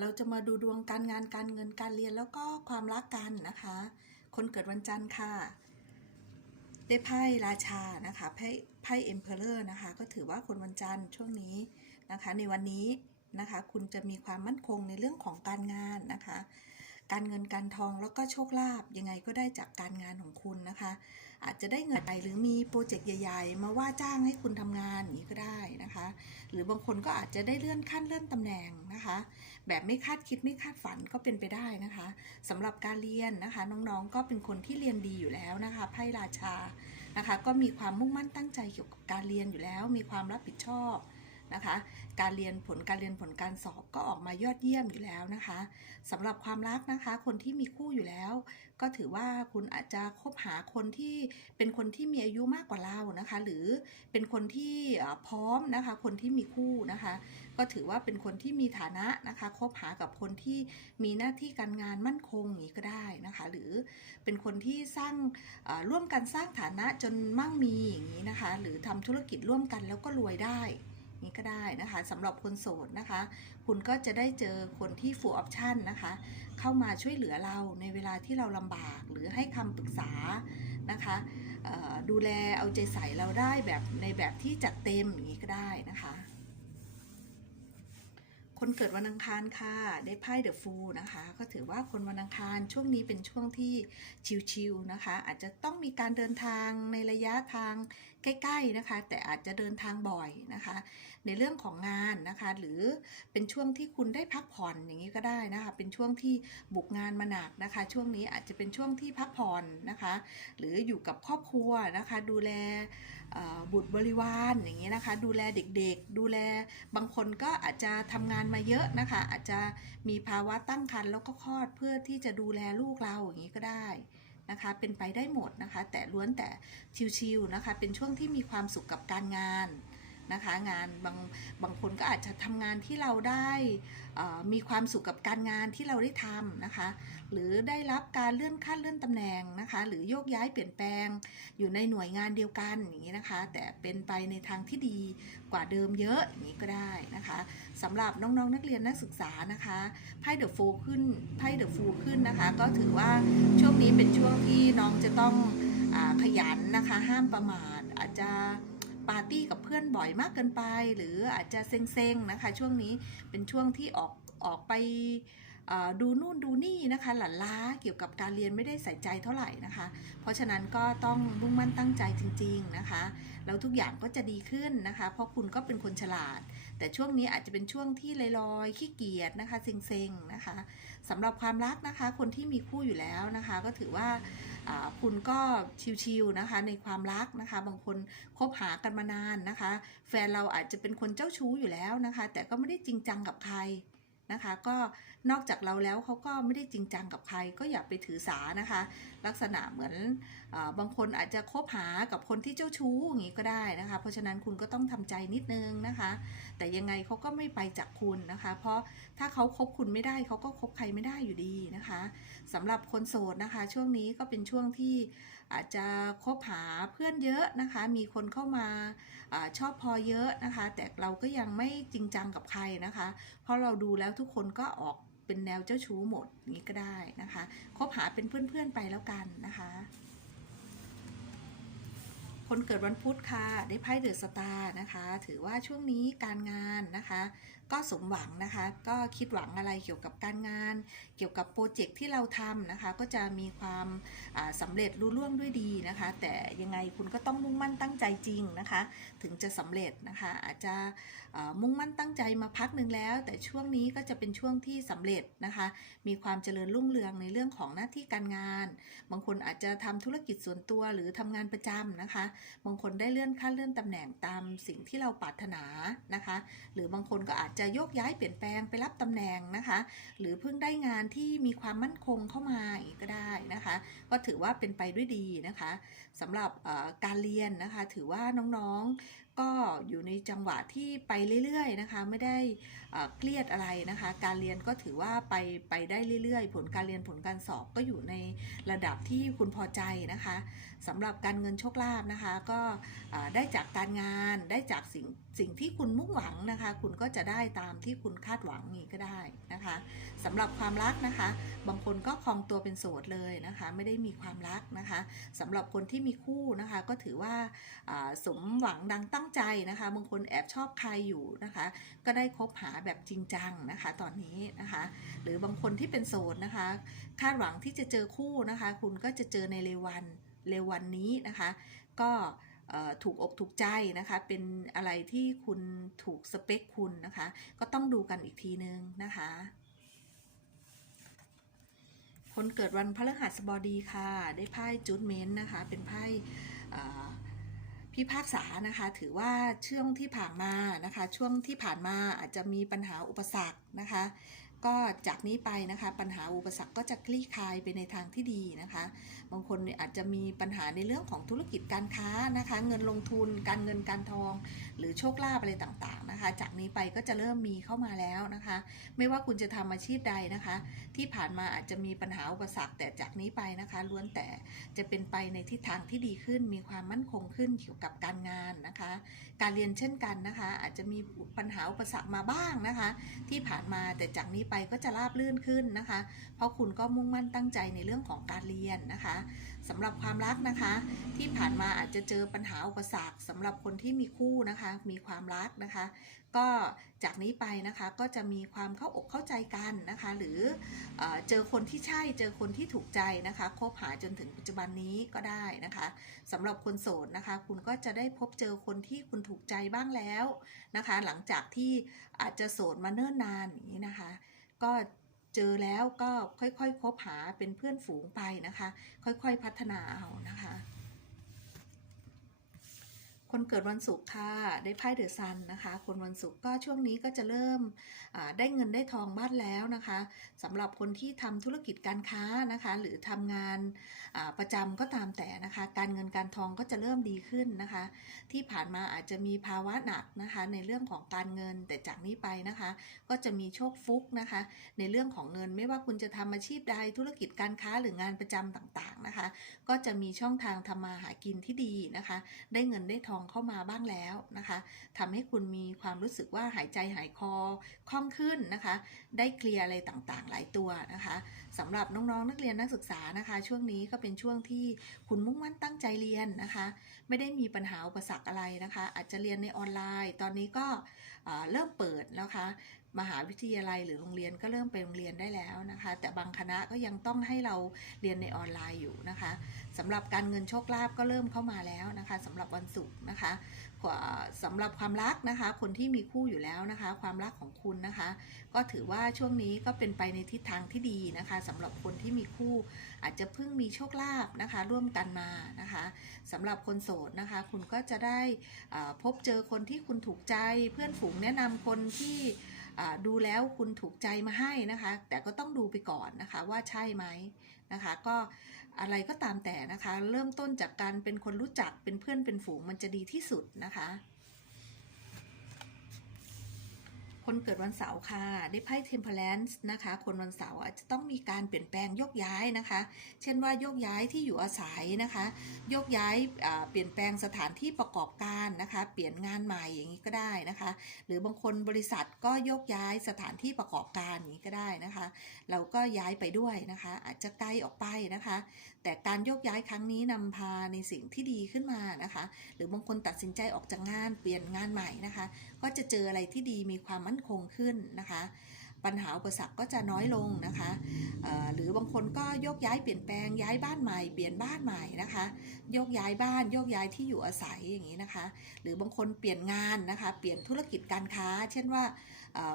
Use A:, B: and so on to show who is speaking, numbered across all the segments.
A: เราจะมาดูดวงการงานการเงินการเรียนแล้วก็ความรักกันนะคะ คนเกิดวันจันทร์ค่ะ ได้ไพ่ราชานะคะไพ่ไพ่เอ็มเพลเลอร์นะคะ ก็ถือว่าคนวันจันทร์ช่วงนี้นะคะ ในวันนี้นะคะ คุณจะมีความมั่นคงในเรื่องของการงานนะคะ การเงินการทองแล้วก็โชคลาภยังไงก็ได้จากการงานของคุณนะคะ อาจจะได้เงินไปหรือมีโปรเจกต์ใหญ่ ๆ มาว่าจ้างให้คุณทำงานอย่างนี้ก็ได้นะคะ หรือบางคนก็อาจจะได้เลื่อนขั้นเลื่อนตำแหน่งนะคะ แบบไม่คาดคิดไม่คาดฝันก็เป็นไปได้นะคะสำหรับการเรียนนะคะน้องๆก็เป็นคนที่เรียนดีอยู่แล้วนะคะไพ่ราชานะคะ ก็มีความมุ่งมั่นตั้งใจเกี่ยวกับการเรียนอยู่แล้ว มีความรับผิดชอบ นะคะ การเรียนผลการเรียนผลการสอบก็ออกมายอดเยี่ยมอยู่แล้วนะคะสำหรับความรักนะคะ คนที่มีคู่อยู่แล้ว ก็ถือว่าคุณอาจจะคบหาคนที่เป็นคนที่มีอายุมากกว่าเรานะคะ หรือเป็นคนที่พร้อมนะคะ คนที่มีคู่นะคะ ก็ถือว่าเป็นคนที่มีฐานะนะคะคบหากับคนที่มีหน้าที่การงานมั่นคงอย่างนี้ก็ได้นะคะ หรือเป็นคนที่สร้างร่วมกันสร้างฐานะจนมั่งมีอย่างนี้นะคะ หรือทำธุรกิจร่วมกันแล้วก็รวยได้ นี่ก็ได้นะคะสำหรับคนโสดนะคะ คุณก็จะได้เจอคนที่ full option นะคะ เข้ามาช่วยเหลือเราในเวลาที่เราลำบากหรือให้คำปรึกษานะคะดูแลเอาใจใส่เราได้แบบในแบบที่จัดเต็มอย่างนี้ก็ได้นะคะ คนเกิดวันอังคารค่ะ ได้ไพ่เดอะฟูนะคะ ก็ถือว่าคนวันอังคารช่วงนี้เป็นช่วงที่ชิลๆนะคะ อาจจะต้องมีการเดินทางในระยะทางใกล้ๆนะคะ แต่อาจจะเดินทางบ่อยนะคะ ในเรื่องของงานนะคะ หรือเป็นช่วงที่คุณได้พักผ่อนอย่างนี้ก็ได้นะคะ เป็นช่วงที่บุกงานมาหนักนะคะ ช่วงนี้อาจจะเป็นช่วงที่พักผ่อนนะคะ หรืออยู่กับครอบครัวนะคะ ดูแลบุตรบริวารอย่างนี้นะคะ ดูแลเด็กๆ ดูแลบางคนก็อาจจะทำงานมาเยอะนะคะ อาจจะมีภาวะตั้งครรภ์แล้วก็คลอดเพื่อที่จะดูแลลูกเราอย่างนี้ก็ได้ นะคะ เป็นไปได้หมดนะคะ แต่ล้วนแต่ชิวๆนะคะ เป็นช่วงที่มีความสุขกับการงาน นะคะ งานบางบางคนก็อาจจะทำงานที่เราได้มีความสุขกับการงานที่เราได้ทำนะคะ หรือได้รับการเลื่อนขั้นเลื่อนตำแหน่งนะคะ หรือโยกย้ายเปลี่ยนแปลงอยู่ในหน่วยงานเดียวกันอย่างนี้นะคะ แต่เป็นไปในทางที่ดีกว่าเดิมเยอะอย่างนี้ก็ได้นะคะสำหรับน้องๆนักเรียนนักศึกษานะคะไพ่เดอะฟูขึ้นไพ่เดอะฟูขึ้นนะคะ ก็ถือว่าช่วงนี้เป็นช่วงที่น้องจะต้องอขยันนะคะ ห้ามประมาทอาจจะ ปาร์ตี้กับเพื่อนบ่อยมากเกินไป หรืออาจจะเซ็งๆนะคะ ช่วงนี้เป็นช่วงที่ออกออกไปดูนู่นดูนี่นะคะหลั่นล้าเกี่ยวกับการเรียนไม่ได้ใส่ใจเท่าไหร่นะคะ เพราะฉะนั้นก็ต้องมุ่งมั่นตั้งใจจริง ๆนะคะแล้วทุกอย่างก็จะดีขึ้นนะคะ เพราะคุณก็เป็นคนฉลาด แต่ช่วงนี้อาจจะเป็นช่วงที่ลอยๆขี้เกียจนะคะเซ็งๆนะคะสำหรับความรักนะคะ คนที่มีคู่อยู่แล้วนะคะ ก็ถือว่า คุณก็ชิวๆนะคะในความรักนะคะ บางคนคบหากันมานานนะคะ แฟนเราอาจจะเป็นคนเจ้าชู้อยู่แล้วนะคะ แต่ก็ไม่ได้จริงจังกับใครนะคะ ก็นอกจากเราแล้วเขาก็ไม่ได้จริงจังกับใคร ก็อย่าไปถือสานะคะ ลักษณะเหมือนอบางคนอาจจะคบหากับคนที่เจ้าชู้อย่างนี้ก็ได้นะคะ เพราะฉะนั้นคุณก็ต้องทำใจนิดนึงนะคะ แต่ยังไงเขาก็ไม่ไปจากคุณนะคะ เพราะถ้าเขาคบคุณไม่ได้เขาก็คบใครไม่ได้อยู่ดีนะคะ สำหรับคนโสดนะคะ ช่วงนี้ก็เป็นช่วงที่อาจจะคบหาเพื่อนเยอะนะคะ มีคนเข้ามาอชอบพอเยอะนะคะ แต่เราก็ยังไม่จริงจังกับใครนะคะ เพราะเราดูแล้วทุกคนก็ออกเป็นแนวเจ้าชู้หมดอย่างนี้ก็ได้นะคะ คบหาเป็นเพื่อนๆไปแล้วกันนะคะ คนเกิดวันพุธค่ะ ได้ไพ่เดอะสตาร์นะคะ ถือว่าช่วงนี้การงานนะคะ ก็สมหวังนะคะ ก็คิดหวังอะไรเกี่ยวกับการงาน เกี่ยวกับโปรเจกต์ที่เราทำนะคะ ก็จะมีความาสำเร็จรุ่ล่วงด้วยดีนะคะ แต่ยังไงคุณก็ต้องมุ่งมั่นตั้งใจจริงนะคะ ถึงจะสำเร็จนะคะ อาจจะมุ่งมั่นตั้งใจมาพักหนึ่งแล้ว แต่ช่วงนี้ก็จะเป็นช่วงที่สำเร็จนะคะ มีความเจริญรุ่งเรืองในเรื่องของหน้าที่การงาน บางคนอาจจะทำธุรกิจส่วนตัวหรือทำงานประจำนะคะบางคนได้เลื่อนขั้นเลื่อนตำแหน่งตามสิ่งที่เราปรารถนานะคะ หรือบางคนก็อาจจะโยกย้ายเปลี่ยนแปลงไปรับตำแหน่งนะคะ หรือเพิ่งได้งานที่มีความมั่นคงเข้ามาอีกก็ได้นะคะ ก็ถือว่าเป็นไปด้วยดีนะคะสำหรับการเรียนนะคะ ถือว่าน้องๆ ก็อยู่ในจังหวะที่ไปเรื่อยๆนะคะไม่ได้เครียดอะไรนะคะ การเรียนก็ถือว่าไปไปได้เรื่อยๆ ผลการเรียนผลการสอบก็อยู่ในระดับที่คุณพอใจนะคะสำหรับการเงินโชคลาภนะคะ ก็ได้จากการงานได้จากสิ่ง สิ่งที่คุณมุ่งหวังนะคะ คุณก็จะได้ตามที่คุณคาดหวังนี้ก็ได้นะคะสำหรับความรักนะคะ บางคนก็ครองตัวเป็นโสดเลยนะคะ ไม่ได้มีความรักนะคะสำหรับคนที่มีคู่นะคะ ก็ถือว่าสมหวังดังตั้งใจนะคะบางคนแอบชอบใครอยู่นะคะ ก็ได้คบหาแบบจริงจังนะคะ ตอนนี้นะคะ หรือบางคนที่เป็นโสดนะคะ คาดหวังที่จะเจอคู่นะคะ คุณก็จะเจอในเร็ววันเร็ววันนี้นะคะ ก็ ถูกอกถูกใจนะคะ เป็นอะไรที่คุณถูกสเปคคุณนะคะ ก็ต้องดูกันอีกทีนึงนะคะ คนเกิดวันพฤหัสบดีค่ะ ได้ไพ่จูดเมนนะคะ เป็นไพ่เอ่อพิพากษานะคะ ถือว่าช่วงที่ผ่านมานะคะ ช่วงที่ผ่านมาอาจจะมีปัญหาอุปสรรคนะคะ ก็จากนี้ไปนะคะปัญหาอุปสรรคก็จะคลี่คลายไปในทางที่ดีนะคะ บางคนอาจจะมีปัญหาในเรื่องของธุรกิจการค้านะคะ เงินลงทุน การเงินการทอง หรือโชคลาภอะไรต่างๆนะคะ จากนี้ไปก็จะเริ่มมีเข้ามาแล้วนะคะ ไม่ว่าคุณจะทำอาชีพใดนะคะ ที่ผ่านมาอาจจะมีปัญหาอุปสรรคแต่จากนี้ไปนะคะล้วนแต่จะเป็นไปในทิศทางที่ดีขึ้น มีความมั่นคงขึ้นเกี่ยวกับการงานนะคะ การเรียนเช่นกันนะคะ อาจจะมีปัญหาอุปสรรคมาบ้างนะคะ ที่ผ่านมาแต่จากนี้ไปก็จะราบลื่นขึ้นนะคะ เพราะคุณก็มุ่งมั่นตั้งใจในเรื่องของการเรียนนะคะสำหรับความรักนะคะ ที่ผ่านมาอาจจะเจอปัญหาอุปสรรคสำหรับคนที่มีคู่นะคะ มีความรักนะคะ ก็จากนี้ไปนะคะก็จะมีความเข้าอกเข้าใจกันนะคะ หรือเอเจอคนที่ใช่เจอคนที่ถูกใจนะคะคบหาจนถึงปัจจุบันนี้ก็ได้นะคะสำหรับคนโสดนะคะ คุณก็จะได้พบเจอคนที่คุณถูกใจบ้างแล้วนะคะ หลังจากที่อาจจะโสดมาเนิ่นนานอย่างนี้นะคะ ก็เจอแล้วก็ค่อยๆคบหาเป็นเพื่อนฝูงไปนะคะ ค่อยๆพัฒนาเอานะคะ คนเกิดวันศุกร์ค่ะได้ไพ่เดือะซันนะคะ คนวันศุกร์ก็ช่วงนี้ก็จะเริ่มได้เงินได้ทองบ้านแล้วนะคะสำหรับคนที่ทำธุรกิจการค้านะคะ หรือทำงานประจำก็ตามแต่นะคะ การเงินการทองก็จะเริ่มดีขึ้นนะคะ ที่ผ่านมาอาจจะมีภาวะหนักนะคะ ในเรื่องของการเงินแต่จากนี้ไปนะคะ ก็จะมีโชคฟุกนะคะ ในเรื่องของเงินไม่ว่าคุณจะทำอาชีพใดธุรกิจการค้าหรืองานประจำต่างๆนะคะ ก็จะมีช่องทางทำมาหากินที่ดีนะคะ ได้เงินได้ทองเข้ามาบ้างแล้วนะคะทำให้คุณมีความรู้สึกว่าหายใจหายคอคล่องขึ้นนะคะ ได้เคลียร์อะไรต่างๆ หลายตัวนะคะสำหรับน้องๆนักเรียนนักศึกษานะคะ ช่วงนี้ก็เป็นช่วงที่คุณมุ่งมั่นตั้งใจเรียนนะคะ ไม่ได้มีปัญหาอุปสรรคอะไรนะคะ อาจจะเรียนในออนไลน์ ตอนนี้ก็เอ่อเริ่มเปิดแล้วคะ มหาวิทยาลัยหรือโรงเรียนก็เริ่มไปโรงเรียนได้แล้วนะคะ แต่บางคณะก็ยังต้องให้เราเรียนในออนไลน์อยู่นะคะสำหรับการเงินโชคลาภก็เริ่มเข้ามาแล้วนะคะสำหรับวันศุกร์นะคะกว่าสำหรับความรักนะคะ คนที่มีคู่อยู่แล้วนะคะ ความรักของคุณนะคะ ก็ถือว่าช่วงนี้ก็เป็นไปในทิศทางที่ดีนะคะสำหรับคนที่มีคู่อาจจะเพิ่งมีโชคลาภนะคะ ร่วมกันมานะคะสำหรับคนโสดนะคะ คุณก็จะได้พบเจอคนที่คุณถูกใจ เพื่อนฝูงแนะนำคนที่ ดูแล้วคุณถูกใจมาให้นะคะ แต่ก็ต้องดูไปก่อนนะคะว่าใช่ไหมนะคะ ก็อะไรก็ตามแต่นะคะ เริ่มต้นจากการเป็นคนรู้จักเป็นเพื่อนเป็นฝูงมันจะดีที่สุดนะคะ คนเกิดวันเสาร์ค่ะ ได้ไพ่ Temperance นะคะ คนวันเสาร์อาจจะต้องมีการเปลี่ยนแปลงโยกย้ายนะคะ เช่นว่าโยกย้ายที่อยู่อาศัยนะคะโยกย้ายเปลี่ยนแปลงสถานที่ประกอบการนะคะ เปลี่ยนงานใหม่อย่างนี้ก็ได้นะคะ หรือบางคนบริษัทก็โยกย้ายสถานที่ประกอบการอย่างนี้ก็ได้นะคะ เราก็ย้ายไปด้วยนะคะ อาจจะไกลออกไปนะคะ แต่การโยกย้ายครั้งนี้นำพาในสิ่งที่ดีขึ้นมานะคะ หรือบางคนตัดสินใจออกจากงานเปลี่ยนงานใหม่นะคะ ก็จะเจออะไรที่ดีมีความมั่นคงขึ้นนะคะ ปัญหาอุปสรรคก็จะน้อยลงนะคะหรือบางคนก็โยกย้ายเปลี่ยนแปลงย้ายบ้านใหม่เปลี่ยนบ้านใหม่นะคะ โยกย้ายบ้านโยกย้ายที่อยู่อาศัยอย่างนี้นะคะ หรือบางคนเปลี่ยนงานนะคะ เปลี่ยนธุรกิจการค้า เช่นว่า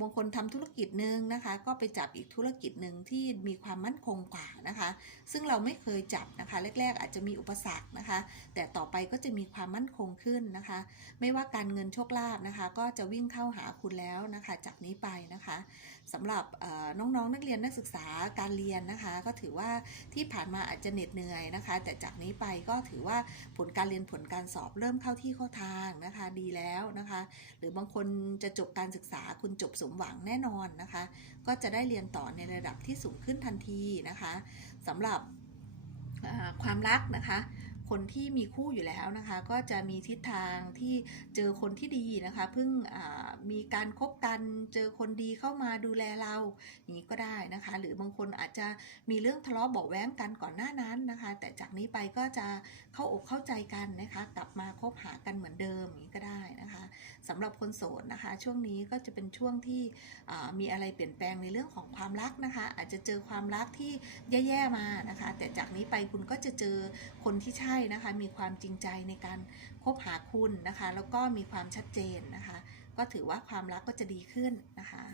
A: บางคนทำธุรกิจหนึ่งนะคะ ก็ไปจับอีกธุรกิจหนึ่งที่มีความมั่นคงกว่านะคะ ซึ่งเราไม่เคยจับนะคะ แรก ๆ อาจจะมีอุปสรรคนะคะ แต่ต่อไปก็จะมีความมั่นคงขึ้นนะคะ ไม่ว่าการเงินโชคลาภนะคะ ก็จะวิ่งเข้าหาคุณแล้วนะคะ จากนี้ไปนะคะสำหรับน้องๆนักเรียนนักศึกษาการเรียนนะคะ ก็ถือว่าที่ผ่านมาอาจจะเหน็ดเหนื่อยนะคะ แต่จากนี้ไปก็ถือว่าผลการเรียนผลการสอบเริ่มเข้าที่เข้าทางนะคะ ดีแล้วนะคะ หรือบางคนจะจบการศึกษาคุณจบสมหวังแน่นอนนะคะ ก็จะได้เรียนต่อในระดับที่สูงขึ้นทันทีนะคะสำหรับความรักนะคะ คนที่มีคู่อยู่แล้วนะคะ ก็จะมีทิศทางที่เจอคนที่ดีนะคะเพิ่งมีการคบกันเจอคนดีเข้ามาดูแลเราอย่างนี้ก็ได้นะคะ หรือบางคนอาจจะมีเรื่องทะเลาะเบาแว้งกันก่อนหน้านั้นนะคะ แต่จากนี้ไปก็จะเข้าอกเข้าใจกันนะคะ กลับมาคบหากันเหมือนเดิมอย่างนี้ก็ได้นะคะสำหรับคนโสดนะคะ ช่วงนี้ก็จะเป็นช่วงที่มีอะไรเปลี่ยนแปลงในเรื่องของความรักนะคะ อาจจะเจอความรักที่แย่ๆมานะคะ แต่จากนี้ไปคุณก็จะเจอคนที่ใช่นะคะ มีความจริงใจในการคบหาคุณนะคะ แล้วก็มีความชัดเจนนะคะ ก็ถือว่าความรักก็จะดีขึ้นนะคะ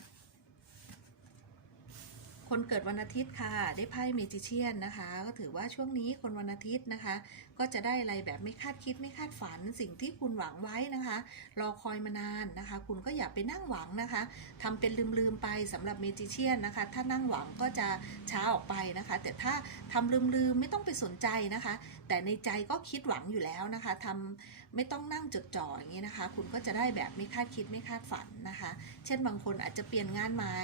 A: คนเกิดวันอาทิตย์ค่ะ ได้ไพ่เมจิเชียนนะคะ ก็ถือว่าช่วงนี้คนวันอาทิตย์นะคะ ก็จะได้อะไรแบบไม่คาดคิดไม่คาดฝันสิ่งที่คุณหวังไว้นะคะ รอคอยมานานนะคะ คุณก็อย่าไปนั่งหวังนะคะทำเป็นลืมๆไปสำหรับเมจิเชียนนะคะ ถ้านั่งหวังก็จะช้าออกไปนะคะ แต่ถ้าทำลืมๆไม่ต้องไปสนใจนะคะ แต่ในใจก็คิดหวังอยู่แล้วนะคะทำไม่ต้องนั่งจดจ่ออย่างนี้นะคะ คุณก็จะได้แบบไม่คาดคิดไม่คาดฝันนะคะ เช่นบางคนอาจจะเปลี่ยนงานใหม่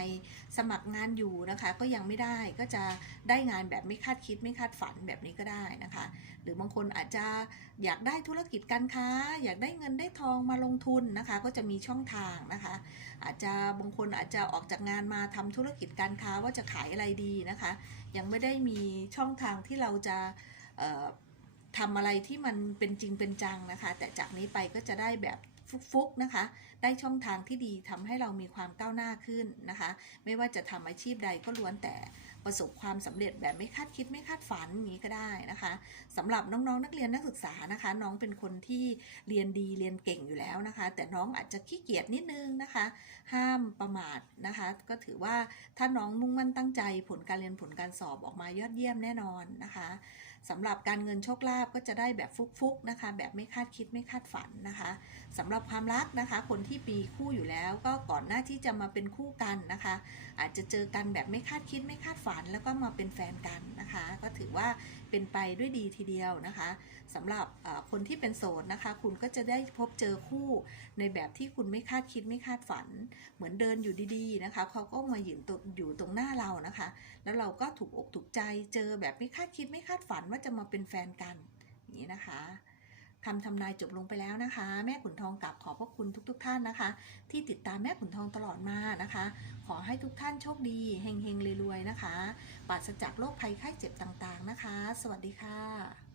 A: สมัครงานอยู่นะคะ ก็ยังไม่ได้ก็จะได้งานแบบไม่คาดคิดไม่คาดฝันแบบนี้ก็ได้นะคะ หรือบางคนอาจจะอยากได้ธุรกิจการค้า อยากได้เงินได้ทองมาลงทุนนะคะ ก็จะมีช่องทางนะคะ อาจจะบางคนอาจจะออกจากงานมาทำธุรกิจการค้าว่าจะขายอะไรดีนะคะ ยังไม่ได้มีช่องทางที่เราจะทำอะไรที่มันเป็นจริงเป็นจังนะคะ แต่จากนี้ไปก็จะได้แบบฟุกๆนะคะ ได้ช่องทางที่ดีทำให้เรามีความก้าวหน้าขึ้นนะคะ ไม่ว่าจะทำอาชีพใดก็ล้วนแต่ ประสบความสำเร็จแบบไม่คาดคิดไม่คาดฝันอย่างนี้ก็ได้นะคะสำหรับน้องๆนักเรียนนักศึกษานะคะ น้องเป็นคนที่เรียนดีเรียนเก่งอยู่แล้วนะคะ แต่น้องอาจจะขี้เกียจนิดนึงนะคะ ห้ามประมาทนะคะ ก็ถือว่าถ้าน้องมุ่งมั่นตั้งใจผลการเรียนผลการสอบออกมายอดเยี่ยมแน่นอนนะคะ สำหรับการเงินโชคลาภก็จะได้แบบฟุกๆนะคะ แบบไม่คาดคิดไม่คาดฝันนะคะสำหรับความรักนะคะ คนที่ปีคู่อยู่แล้ว ก็ก่อนหน้าที่จะมาเป็นคู่กันนะคะ อาจจะเจอกันแบบไม่คาดคิดไม่คาดฝัน แล้วก็มาเป็นแฟนกันนะคะ ก็ถือว่า เป็นไปด้วยดีทีเดียวนะคะสำหรับคนที่เป็นโสดนะคะ คุณก็จะได้พบเจอคู่ในแบบที่คุณไม่คาดคิดไม่คาดฝัน เหมือนเดินอยู่ดีๆนะคะเขาก็มายืนตรงอยู่ตรงหน้าเรานะคะ แล้วเราก็ถูกอกถูกใจเจอแบบไม่คาดคิดไม่คาดฝันว่าจะมาเป็นแฟนกันอย่างนี้นะคะ คำทำนายจบลงไปแล้วนะคะ แม่ขุนทองกลับขอบพระคุณทุกๆทท่านนะคะ ที่ติดตามแม่ขุนทองตลอดมานะคะ ขอให้ทุกท่านโชคดีเฮงๆรวยๆนะคะปราศจากโรคภัยไข้เจ็บต่างๆนะคะ สวัสดีค่ะ